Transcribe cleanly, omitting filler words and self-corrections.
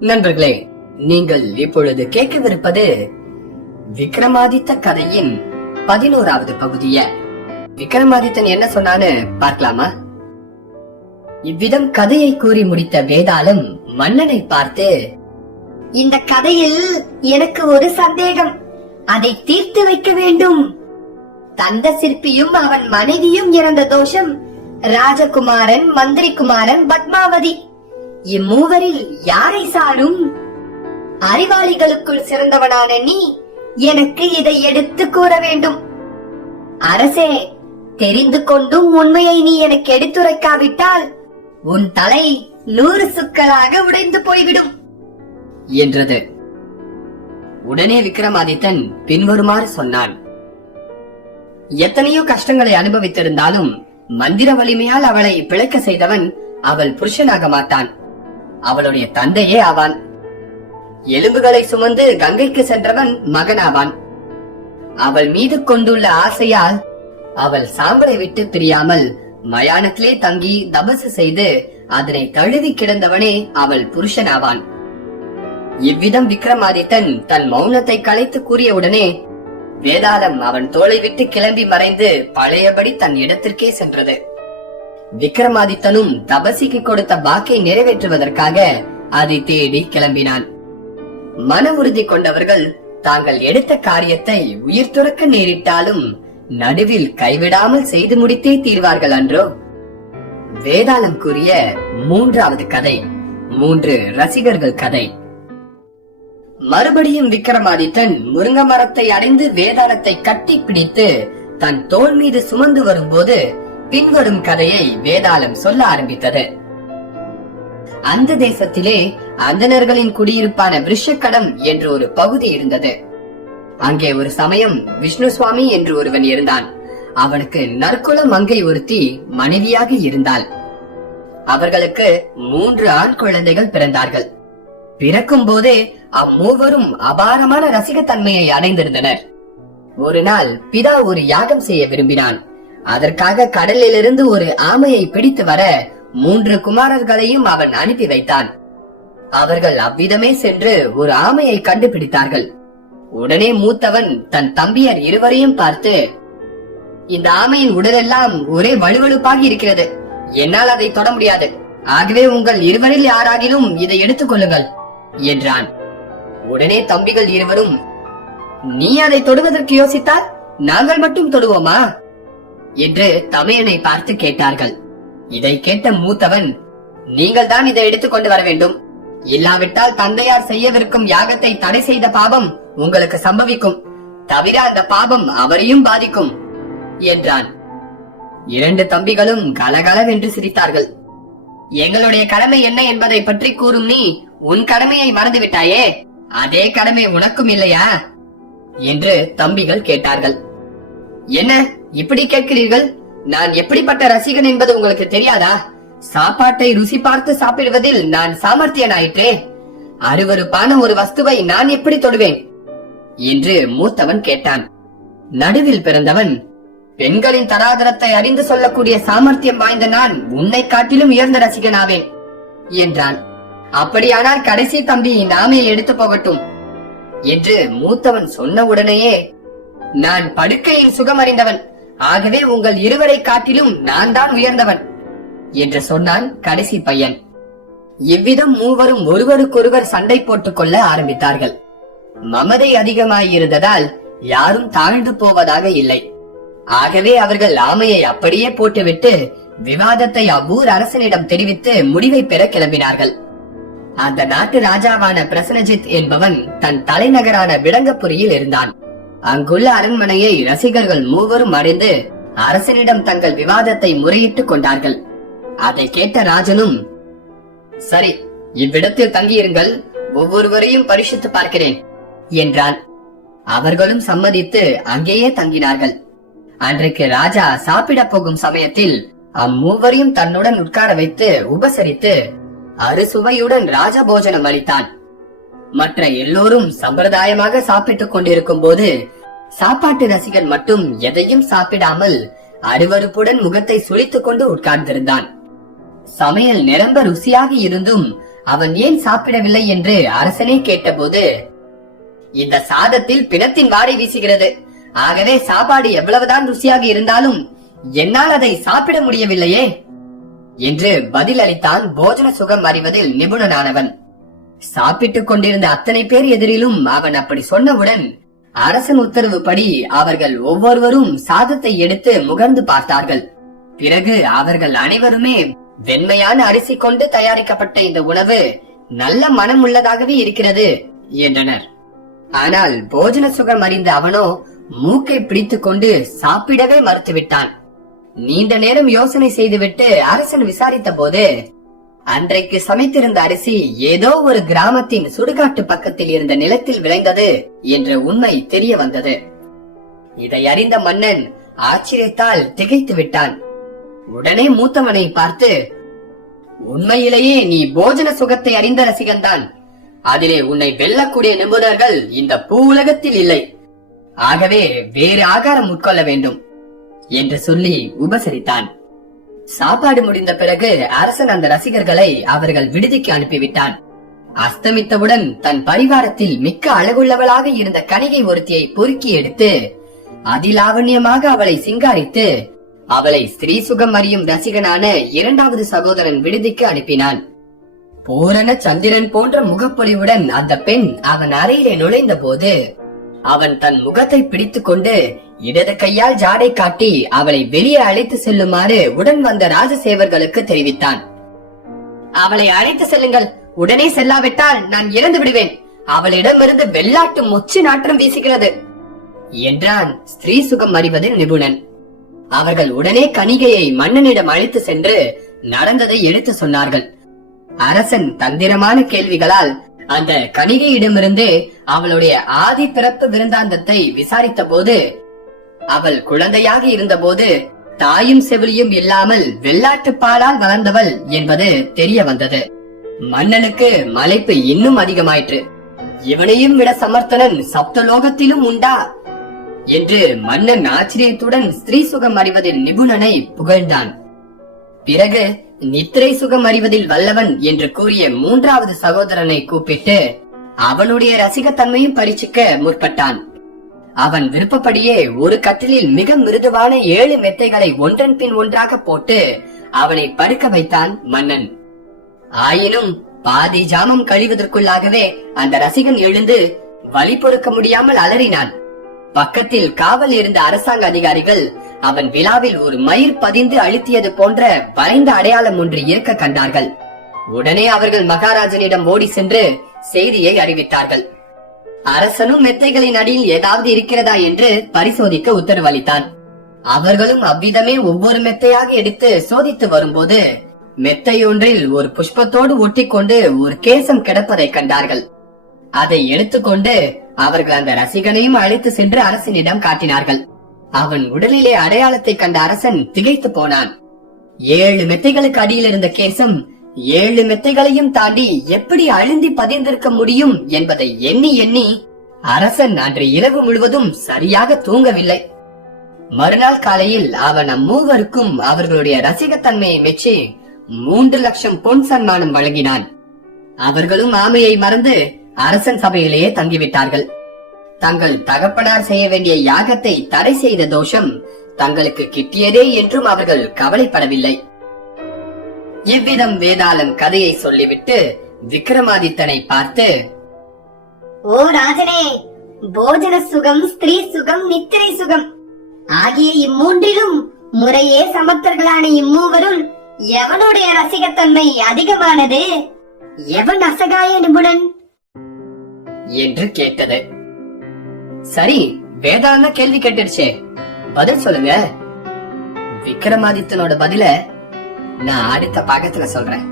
நண்பர்களே, நீங்கள் இப்பொழுது கேட்கவிருப்பது விக்ரமாதித்த கதையின் 11வது பகுதிய. விக்ரமாதித்தன் என்ன சொன்னான்னு பார்க்கலாமா? இவ்விதம் கதையை கூறி முடித்த வேதாளம் மன்னனை பார்த்து, இந்த கதையில் எனக்கு ஒரு சந்தேகம், அதை தீர்த்து வைக்க வேண்டும். தந்த சிற்பியும் அவன் மனைவியும் இறந்த தோஷம் ராஜகுமாரன், மந்திரி குமாரன், பத்மாவதி இம்மூவரில் யாரை சாரும்? அறிவாளிகளுக்குள் சிறந்தவனான நீ எனக்கு இதை எடுத்து கூற வேண்டும். அரசே, தெரிந்து கொண்டும் உண்மையை நீ எனக்கு எடுத்துரைக்காவிட்டால் உன் தலை 100 சுக்களாக உடைந்து போய்விடும் என்றது. உடனே விக்ரமாதித்தன் பின்வருமாறு சொன்னான். எத்தனையோ கஷ்டங்களை அனுபவித்திருந்தாலும் மந்திர வலிமையால் அவளை பிழைக்க செய்தவன் அவள் புருஷனாக மாட்டான், அவளுடைய தந்தையே ஆவான். எலும்புகளை சுமந்து கங்கைக்கு சென்றவன் மகனாவான். அவள் மீது கொண்டுள்ள ஆசையால் அவள் சாம்பலை விட்டு பிரியாமல் மயானத்திலே தங்கி தபசு செய்து அதனை தழுவி கிடந்தவனே அவள் புருஷனாவான். இவ்விதம் விக்ரமாதித்தன் தன் மௌனத்தை கலைத்து கூறியவுடனே வேதாளம் அவன் தோளை விட்டு கிளம்பி மறைந்து பழையபடி தன் இடத்திற்கே சென்றது. விக்ரமாதித்தனும் தபசிக்கு கொடுத்த வாக்கை நிறைவேற்றுவதற்காக அதை தேடி கிளம்பினான். மன உறுதி கொண்டவர்கள் தாங்கள் எடுத்த காரியத்தை உயிர் துறக்க நேரிட்டாலும் நடுவில் கைவிடாமல் செய்து முடித்தே தீர்வார்கள் அன்றோ? வேதாளம் கூறிய 3வது கதை, 3 ரசிகர்கள் கதை. மறுபடியும் விக்ரமாதித்தன் முருங்க மரத்தை அடைந்து வேதாளத்தை கட்டி பிடித்து தன் தோள் மீது சுமந்து வரும்போது பின்வரும் கதையை வேதாளம் சொல்ல ஆரம்பித்தது. அந்த தேசத்திலே அந்தணர்களின் குடியிருப்பான விருஷக்கடம் என்று ஒரு பகுதி இருந்தது. அங்கே ஒரு சமயம் விஷ்ணு சுவாமி என்று ஒருவன் இருந்தான். அவனுக்கு நற்குல மங்கை ஒருத்தி மனைவியாக இருந்தாள். அவர்களுக்கு 3 ஆண் குழந்தைகள் பிறந்தார்கள். பிறக்கும் போதே அம்மூவரும் அபாரமான ரசிகத்தன்மையை அடைந்திருந்தனர். ஒரு நாள் பிதா ஒரு யாகம் செய்ய விரும்பினான். அதற்காக கடலிலிருந்து ஒரு ஆமையை பிடித்து வர 3 குமாரர்களையும் அவன் அனுப்பி வைத்தான். அவர்கள் அவ்விதமே சென்று ஒரு ஆமையை கண்டுபிடித்தார்கள். உடனே மூத்தவன் தன் தம்பியர் இருவரையும் பார்த்து, இந்த ஆமையின் உடலெல்லாம் ஒரே வலுவழுப்பாகி இருக்கிறது, என்னால் அதை தொட முடியாது. ஆகவே உங்கள் இருவரில் யாராகிலும் இதை எடுத்துக் கொள்ளுங்கள் என்றான். உடனே தம்பிகள் இருவரும், நீ அதை தொடுவதற்கு யோசித்தால் நாங்கள் மட்டும் தொடுவோமா என்று தமையனை பார்த்து கேட்டார்கள். இதை கேட்ட மூத்தவன், நீங்கள் தான் இதை எடுத்துக் கொண்டு வர வேண்டும், இல்லாவிட்டால் தந்தையார் செய்யவிருக்கும் யாகத்தை தடை செய்த பாவம் உங்களுக்கு சம்பவிக்கும், தவிர அந்த பாவம் அவரையும் பாதிக்கும் என்றான். 2 தம்பிகளும் கலகலவென்று சிரித்தார்கள். எங்களுடைய கடமை என்ன என்பதை பற்றி கூறும் நீ உன் கடமையை மறந்து விட்டாயே, அதே கடமை உனக்கும் இல்லையா என்று தம்பிகள் கேட்டார்கள். என்ன இப்படி கேட்கிறீர்கள்? நான் எப்படிப்பட்ட ரசிகன் என்பது உங்களுக்கு தெரியாதா? சாப்பாட்டை ருசி பார்த்து சாப்பிடுவதில் நான் சாமர்த்தியனாயிற்றே, அருவருப்பான ஒரு வஸ்துவை நான் எப்படி தொடுவேன் என்று மூத்தவன் கேட்டான். நடுவில் பிறந்தவன், பெண்களின் தராதரத்தை அறிந்து சொல்லக்கூடிய சாமர்த்தியம் வாய்ந்த நான் உன்னை காட்டிலும் உயர்ந்த ரசிகனாவேன் என்றான். அப்படியானால் கடைசி தம்பி நாமே எடுத்து போகட்டும் என்று மூத்தவன் சொன்ன உடனேயே, நான் படுக்கையில் சுகம் அறிந்தவன், ஆகவே உங்கள் இருவரை காட்டிலும் நான் தான் உயர்ந்தவன் என்று சொன்னான் கடைசி பையன். இவ்விதம் மூவரும் ஒருவருக்கொருவர் சண்டை போட்டுக் கொள்ள ஆரம்பித்தார்கள். மமதை அதிகமாயிருந்ததால் யாரும் தாழ்ந்து போவதாக இல்லை. ஆகவே அவர்கள் ஆமையை அப்படியே போட்டுவிட்டு விவாதத்தை அவ்வூர் அரசனிடம் தெரிவித்து முடிவை பெற கிளம்பினார்கள். அந்த நாட்டு ராஜாவான பிரசனஜித் என்பவன் தன் தலைநகரான விடங்கபுரியில் இருந்தான். அங்குள்ள அரண்மனையை ரசிகர்கள் மூவரும் அடைந்து அரசனிடம் தங்கள் விவாதத்தை முறையிட்டுக் கொண்டார்கள். அதை கேட்ட ராஜனும், சரி, இவ்விடத்தில் தங்கியிருங்கள், ஒவ்வொருவரையும் பரிசித்து பார்க்கிறேன் என்றான். அவர்களும் சம்மதித்து அங்கேயே தங்கினார்கள். அன்றைக்கு ராஜா சாப்பிட போகும் சமயத்தில் அம்மூவரையும் தன்னுடன் உட்கார வைத்து உபசரித்து அறுசுவையுடன் ராஜபோஜனம் அளித்தான். மற்ற எல்லோரும் சம்பிரதாயமாக சாப்பிட்டுக் கொண்டிருக்கும் போது சாப்பாட்டு ரசிகன் மட்டும் எதையும் சாப்பிடாமல் அருவருப்புடன் முகத்தை சுளித்துக் கொண்டு உட்கார்ந்திருந்தான். சமையல் நிரம்ப ருசியாக இருந்தும் அவன் ஏன் சாப்பிடவில்லை என்று அரசனே கேட்டபோது, இந்த சாதத்தில் பிணத்தின் வாடை வீசுகிறது. ஆகவே சாப்பாடு எவ்வளவுதான் ருசியாக இருந்தாலும் என்னால் அதை சாப்பிட முடியவில்லையே என்று பதில் அளித்தான் போஜன சுகம் அறிவதில் நிபுணனானவன். சாப்பிட்டுக் கொண்டிருந்த அத்தனை பேர் எதிரிலும் அவன் அப்படி சொன்னவுடன் அரசன் உத்தரவுப்படி அவர்கள் ஒவ்வொருவரும் சாதத்தை எடுத்து முகர்ந்து பார்த்தார்கள். பிறகு அவர்கள் அனைவருமே வெண்மையான அரிசி கொண்டு தயாரிக்கப்பட்ட இந்த உணவு நல்ல மனம் உள்ளதாகவே இருக்கிறது என்றனர். ஆனால் போஜன சுகம் அறிந்த அவனோ மூக்கை பிடித்துக் கொண்டு சாப்பிடவே மறுத்துவிட்டான். நீண்ட நேரம் யோசனை செய்துவிட்டு அரசன் விசாரித்த போது அன்றைக்கு சமைத்திருந்த அரிசி ஏதோ ஒரு கிராமத்தின் சுடுகாட்டு பக்கத்தில் இருந்த நிலத்தில் விளைந்தது என்ற உண்மை தெரிய வந்தது. இதை அறிந்த மன்னன் ஆச்சரியத்தால் திகைத்து விட்டான். உடனே மூத்தவனை பார்த்து, உண்மையிலேயே நீ போஜன சுகத்தை அறிந்த ரசிகன்தான். அதிலே உன்னை வெல்லக்கூடிய நிபுணர்கள் இந்த பூ உலகத்தில் இல்லை. ஆகவே வேறு ஆகாரம் உட்கொள்ள வேண்டும் என்று சொல்லி உபசரித்தான். சாப்பாடு முடிந்த பிறகு அரசன் அந்த ரசிகர்களை அவர்கள் விடுதிக்கு அனுப்பிவிட்டான். அஸ்தமித்தவுடன் தன் பரிவாரத்தில் மிக்க அழகுள்ளவளாக இருந்த கணிகை ஒருத்தியை பொறுக்கி எடுத்து அதிலாவண்யமாக அவளை சிங்காரித்து அவளை ஸ்திரீ சுகம் அறியும் ரசிகனான இரண்டாவது சகோதரன் விடுதிக்கு அனுப்பினான். பூரண சந்திரன் போன்ற முகப்பொலிவுடன் அந்த பெண் அவன் அறையிலே நுழைந்த போது அவன் தன் முகத்தை பிடித்துக் கொண்டு இடது கையால் ஜாடை காட்டி அவளை வெளியே அழைத்து செல்லுமாறு உடன் வந்த ராஜசேவர்களுக்கு தெரிவித்தான். அவளை அழைத்து செல்லுங்கள், உடனே செல்லாவிட்டால் நான் இறந்து விடுவேன். அவளிடமிருந்து வெள்ளாட்டு மொச்சு நாற்றம் வீசுகிறது என்றான் ஸ்திரீ சுகம் அறிவதில் நிபுணன். அவர்கள் உடனே கணிகையை மன்னனிடம் அழைத்து சென்று நடந்ததை எடுத்து சொன்னார்கள். அரசன் தந்திரமான கேள்விகளால் அந்த கணிகையிடமிருந்து அவளுடைய ஆதி பிறப்பு விருந்தாந்தத்தை விசாரித்த போது அவள் குழந்தையாக இருந்தபோது தாயும் செவிலியும் இல்லாமல் வெள்ளாட்டு பாலால் வளர்ந்தவள் என்பது தெரிய வந்தது. மன்னனுக்கு மலைப்பு இன்னும் அதிகமாயிற்று. இவனையும் விட சமர்த்தனன் சப்தலோகத்திலும் உண்டா என்று மன்னன் ஆச்சரியத்துடன் ஸ்திரீ சுகம் அறிவதில் நிபுணனை புகழ்ந்தான். பிறகு நித்திரை சுகம் அறிவதில் வல்லவன் என்று கூறிய மூன்றாவது சகோதரனை கூப்பிட்டு அவனுடைய ரசிகத்தன்மையும் பரீட்சிக்க முற்பட்டான். அவன் விருப்பப்படியே ஒரு கட்டிலில் மிக மிருதுவான 7 மெத்தைகளை ஒன்றன் பின் ஒன்றாக போட்டு அவனை படுக்க வைத்தான் மன்னன். ஆயினும் பாதி ஜாமம் கழிவதற்குள்ளாகவே அந்த ரசிகன் எழுந்து வலி பொறுக்க முடியாமல் அலறினான். பக்கத்தில் காவல் இருந்த அரசாங்க அதிகாரிகள் அவன் விழாவில் ஒரு மயிர் பதிந்து அழுத்தியது போன்ற வரைந்த அடையாளம் ஒன்று இருக்க கண்டார்கள். உடனே அவர்கள் மகாராஜனிடம் ஓடி சென்று செய்தியை அறிவித்தார்கள். அரசனும் மெத்தைகளின் அடியில் ஏதாவது இருக்கிறதா என்று பரிசோதிக்க உத்தரவளித்தான். அவர்களும் அவ்விதமே ஒவ்வொரு மெத்தையாக எடுத்து சோதித்து வரும்போது மெத்தையொன்றில் ஒரு புஷ்பத்தோடு ஒட்டிக்கொண்டு ஒரு கேசம் கிடப்பதை கண்டார்கள். அதை எடுத்துக்கொண்டு அவர்கள் அந்த ரசிகனையும் அழைத்து சென்று அரசனிடம் காட்டினார்கள். அவன் உடலிலே அடையாளத்தை கண்ட அரசன் திகைத்து போனான். 7 மெத்தைகளுக்கு அடியில் இருந்த கேசம் 7 மெத்தைகளையும் தாண்டி எப்படி அழுந்தி பதிந்திருக்க முடியும் என்பதை எண்ணி எண்ணி அரசன் அன்று இரவு முழுவதும் சரியாக தூங்கவில்லை. மறுநாள் காலையில் அவன் அம்மூவருக்கும் அவர்களுடைய ரசிகத்தன்மையை மெச்சி 3 லட்சம் பொன் சன்மானம் வழங்கினான். அவர்களும் ஆமையை மறந்து அரசன் சபையிலேயே தங்கிவிட்டார்கள். தங்கள் தகப்பனார் செய்ய வேண்டிய யாகத்தை தடை செய்த தோஷம் தங்களுக்கு கிட்டியதே என்றும் அவர்கள் கவலைப்படவில்லை. இவ்விதம் வேதாளம் கதையை சொல்லிவிட்டு விக்ரமாதித்தனை பார்த்து, ஓ ராஜனே, போஜன சுகம், ஸ்திரீ சுகம், நித்திரை சுகம் ஆகிய இம்மூன்றிலும் முறையே சமர்த்தர்களான இம்மூவருள் எவனுடைய ரசிகத்தன்மை அதிகமானது? எவன் அசகாய நிபுணன் என்று கேட்டது. சரி, வேதாளம் கேள்வி கேட்டுருச்சே, பதில் சொல்லுங்க. விக்ரமாதித்தனோட பதில நான் அடுத்த பாகத்துல சொல்றேன்.